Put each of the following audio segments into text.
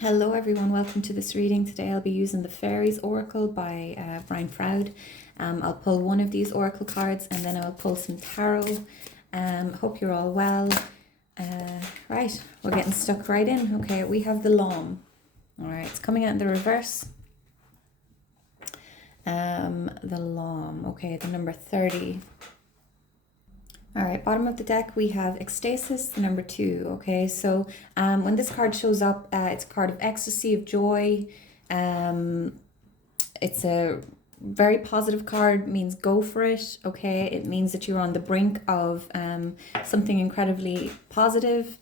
Hello everyone, welcome to this reading. Today I'll be using the Fairies Oracle by Brian Froud. I'll pull one of these Oracle cards and then I'll pull some Tarot. Hope you're all well. Right, we're getting stuck right in. Okay, we have the Lom. Alright, it's coming out in the reverse. The Lom, okay, the number 30. All right, bottom of the deck, we have Ecstasis, the number 2, okay? So when this card shows up, it's a card of ecstasy, of joy. It's a very positive card, means go for it, okay? It means that you're on the brink of something incredibly positive,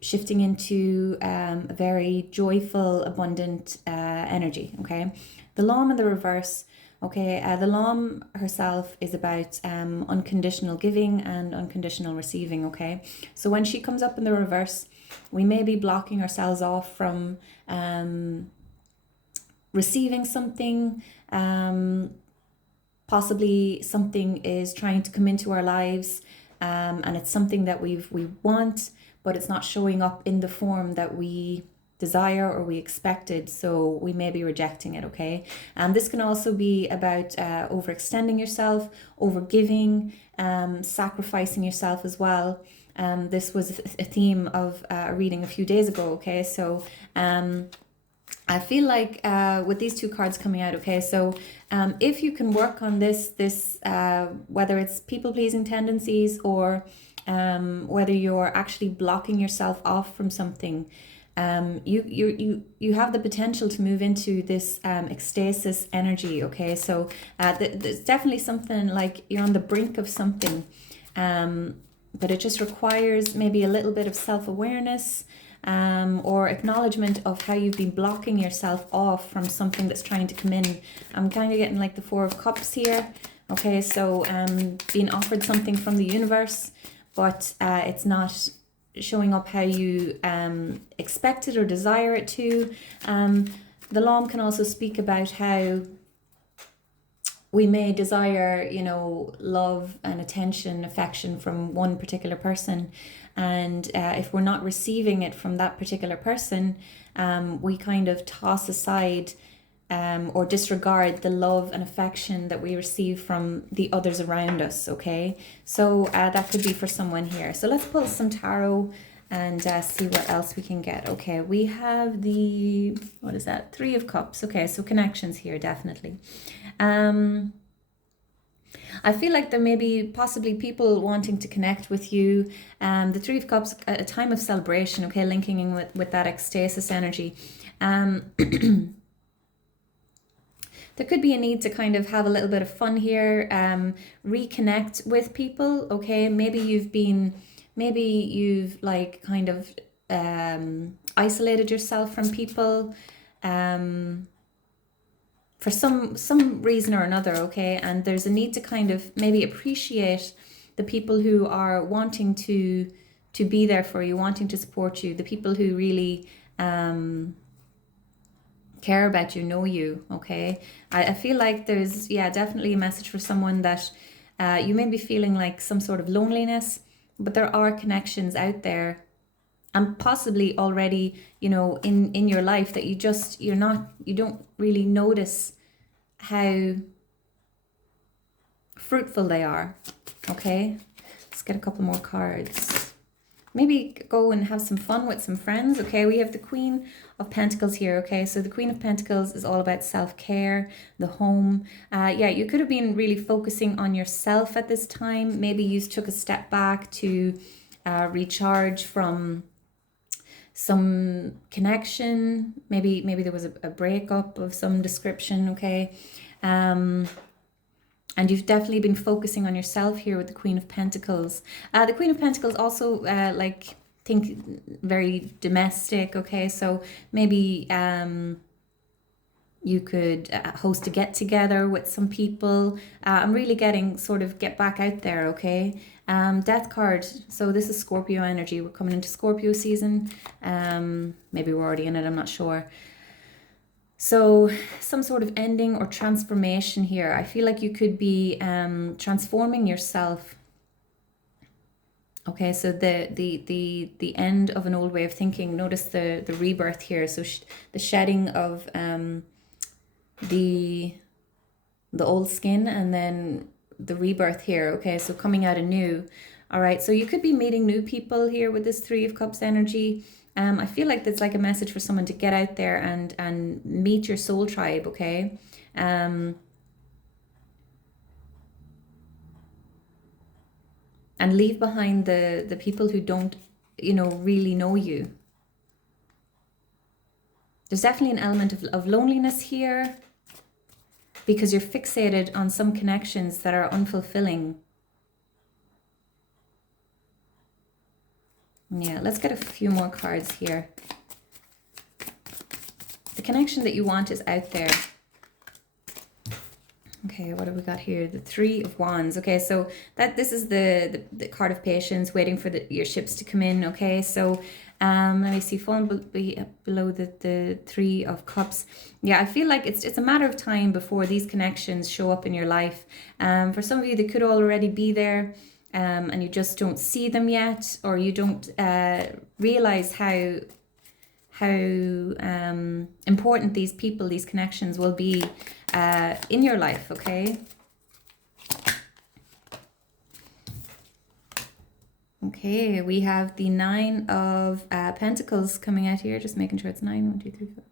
shifting into a very joyful, abundant energy, okay? The Lom in the reverse. Okay, the Lom herself is about unconditional giving and unconditional receiving, okay? So when she comes up in the reverse, we may be blocking ourselves off from receiving something. Possibly something is trying to come into our lives and it's something that we want, but it's not showing up in the form that we desire or we expected, so we may be rejecting it, okay? This can also be about overextending yourself, overgiving, sacrificing yourself as well. This was a theme of a reading a few days ago, okay? So I feel like with these two cards coming out, okay, so if you can work on this whether it's people-pleasing tendencies or whether you're actually blocking yourself off from something, you have the potential to move into this ecstasis energy, okay? So there's definitely something like you're on the brink of something, but it just requires maybe a little bit of self-awareness or acknowledgement of how you've been blocking yourself off from something that's trying to come in. I'm kind of getting like the Four of Cups here, okay? So being offered something from the universe, but it's not showing up how you expect it or desire it to. The Lom can also speak about how we may desire, love and attention, affection from one particular person. And if we're not receiving it from that particular person, we kind of toss aside or disregard the love and affection that we receive from the others around us, okay? So that could be for someone here. So let's pull some tarot and see what else we can get. Okay, we have the, what is that? Three of Cups. Okay, so connections here, definitely. I feel like there may be possibly people wanting to connect with you. The Three of Cups, a time of celebration, okay, linking in with that ecstasis energy. There could be a need to kind of have a little bit of fun here, reconnect with people, okay? Maybe you've like kind of isolated yourself from people for some reason or another, okay? And there's a need to kind of maybe appreciate the people who are wanting to be there for you, wanting to support you, the people who really care about you, know you, okay? I feel like there's, definitely a message for someone that you may be feeling like some sort of loneliness, but there are connections out there and possibly already, in your life that you don't really notice how fruitful they are, okay? Let's get a couple more cards. Maybe go and have some fun with some friends, okay? We have the Queen of Pentacles here, okay? So the Queen of Pentacles is all about self-care, the home. You could have been really focusing on yourself at this time. Maybe you took a step back to recharge from some connection. Maybe there was a breakup of some description, okay? And you've definitely been focusing on yourself here with the Queen of Pentacles. The Queen of Pentacles also think very domestic, okay? So maybe you could host a get-together with some people. I'm really getting sort of get back out there, okay? Death card. So this is Scorpio energy. We're coming into Scorpio season. Maybe we're already in it, I'm not sure. So some sort of ending or transformation here. I feel like you could be transforming yourself Okay, so the end of an old way of thinking. Notice the rebirth here. So the shedding of the old skin, and then the rebirth here. Okay, so coming out anew. All right, so you could be meeting new people here with this Three of Cups energy. I feel like that's like a message for someone to get out there and meet your soul tribe. Okay. And leave behind the people who don't, really know you. There's definitely an element of loneliness here because you're fixated on some connections that are unfulfilling. Yeah, let's get a few more cards here. The connection that you want is out there. Okay, what have we got here? The Three of Wands. Okay, so this is the card of patience, waiting for your ships to come in. Okay, so let me see, falling below the Three of Cups. Yeah, I feel like it's a matter of time before these connections show up in your life. For some of you, they could already be there, and you just don't see them yet, or you don't realize how important these people, these connections will be in your life. Okay. Okay, we have the Nine of Pentacles coming out here. Just making sure it's 9. 1, 2, 3, 4.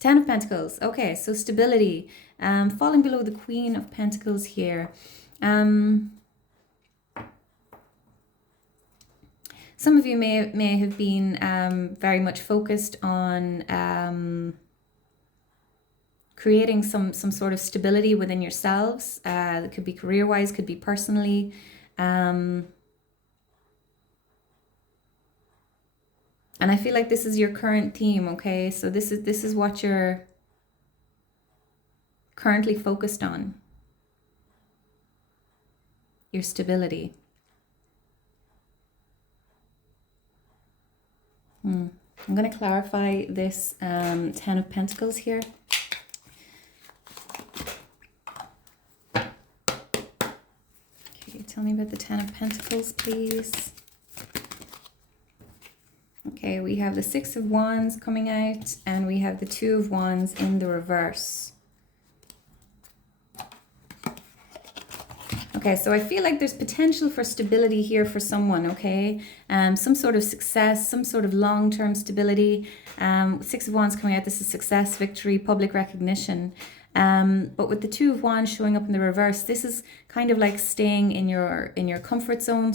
10 of Pentacles. Okay, so stability. Falling below the Queen of Pentacles here. Some of you may have been very much focused on creating some sort of stability within yourselves. It could be career-wise, could be personally. And I feel like this is your current theme, okay? So this is what you're currently focused on. Your stability. I'm going to clarify this 10 of Pentacles here. Okay, tell me about the 10 of Pentacles, please. Okay, we have the Six of Wands coming out, and we have the Two of Wands in the reverse. Okay, so I feel like there's potential for stability here for someone, okay? Some sort of success, some sort of long-term stability. Six of Wands coming out, this is success, victory, public recognition. But with the Two of Wands showing up in the reverse, this is kind of like staying in your comfort zone,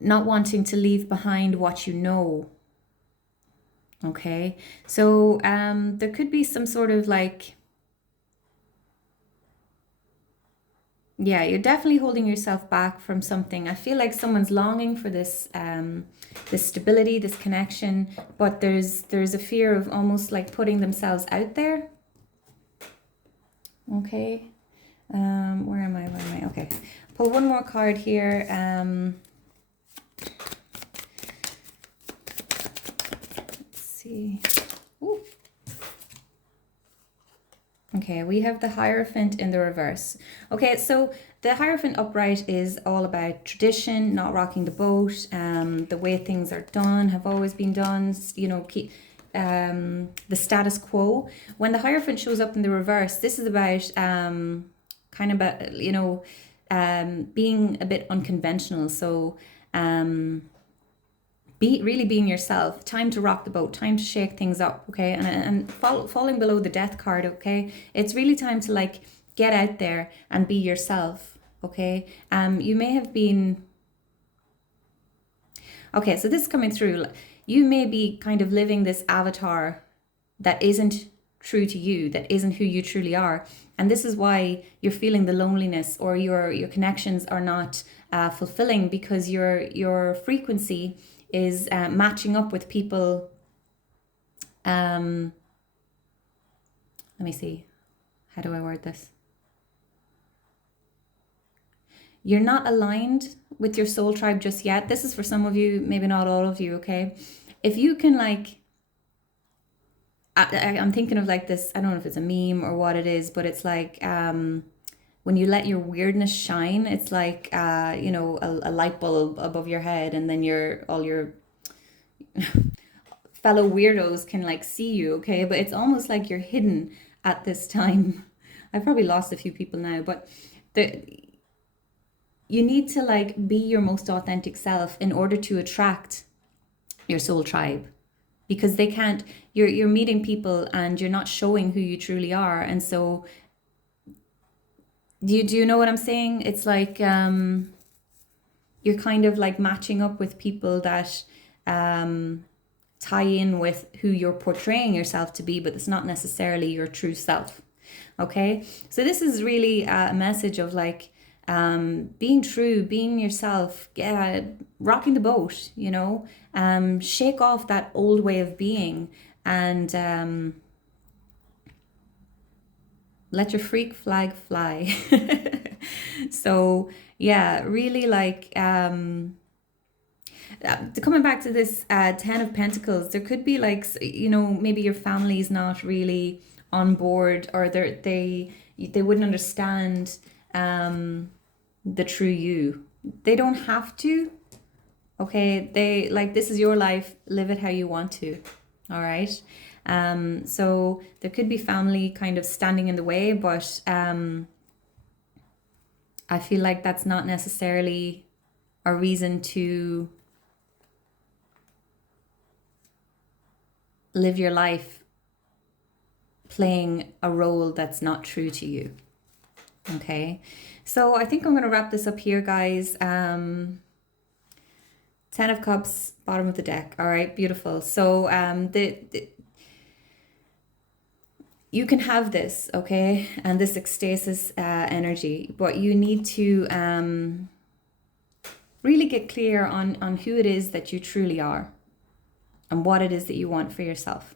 not wanting to leave behind what you know. Okay, so there could be some sort of like, yeah, you're definitely holding yourself back from something. I feel like someone's longing for this this stability, this connection, but there's a fear of almost like putting themselves out there. Okay, where am I? Okay, pull one more card here. Let's see. Ooh. Okay, we have the Hierophant in the reverse. Okay, so the Hierophant upright is all about tradition, not rocking the boat, the way things are done, have always been done, keep the status quo. When the Hierophant shows up in the reverse, this is about being a bit unconventional. So really being yourself. Time to rock the boat, time to shake things up, okay? And falling below the Death card, okay? It's really time to like get out there and be yourself, okay? You may have been, okay, so this is coming through. You may be kind of living this avatar that isn't true to you, that isn't who you truly are. And this is why you're feeling the loneliness, or your connections are not fulfilling, because your frequency is matching up with people. Let me see. How do I word this? You're not aligned with your soul tribe just yet. This is for some of you, maybe not all of you, okay? If you can like, I'm thinking of like this, I don't know if it's a meme or what it is, but it's like when you let your weirdness shine, it's like you know, a light bulb above your head, and then all your fellow weirdos can like see you, okay? But it's almost like you're hidden at this time. I've probably lost a few people now, but you need to like be your most authentic self in order to attract your soul tribe, because they can't, you're meeting people and you're not showing who you truly are. And so do you know what I'm saying? It's like you're kind of like matching up with people that tie in with who you're portraying yourself to be, but it's not necessarily your true self. Okay, so this is really a message of like being true, being yourself, rocking the boat, you know, shake off that old way of being, and let your freak flag fly. So yeah, really like coming back to this 10 of Pentacles, there could be like, you know, maybe your family's not really on board, or they wouldn't understand the true you. They don't have to, okay? They like, this is your life, live it how you want to. All right. So there could be family kind of standing in the way, but I feel like that's not necessarily a reason to live your life playing a role that's not true to you. Okay, so I think I'm going to wrap this up here, guys. 10 of Cups, bottom of the deck. All right, beautiful. So you can have this, okay, and this ecstasis energy, but you need to really get clear on who it is that you truly are and what it is that you want for yourself,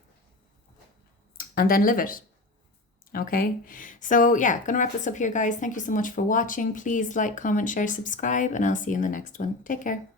and then live it. Okay, so yeah, gonna wrap this up here, guys. Thank you so much for watching. Please like, comment, share, subscribe, and I'll see you in the next one. Take care.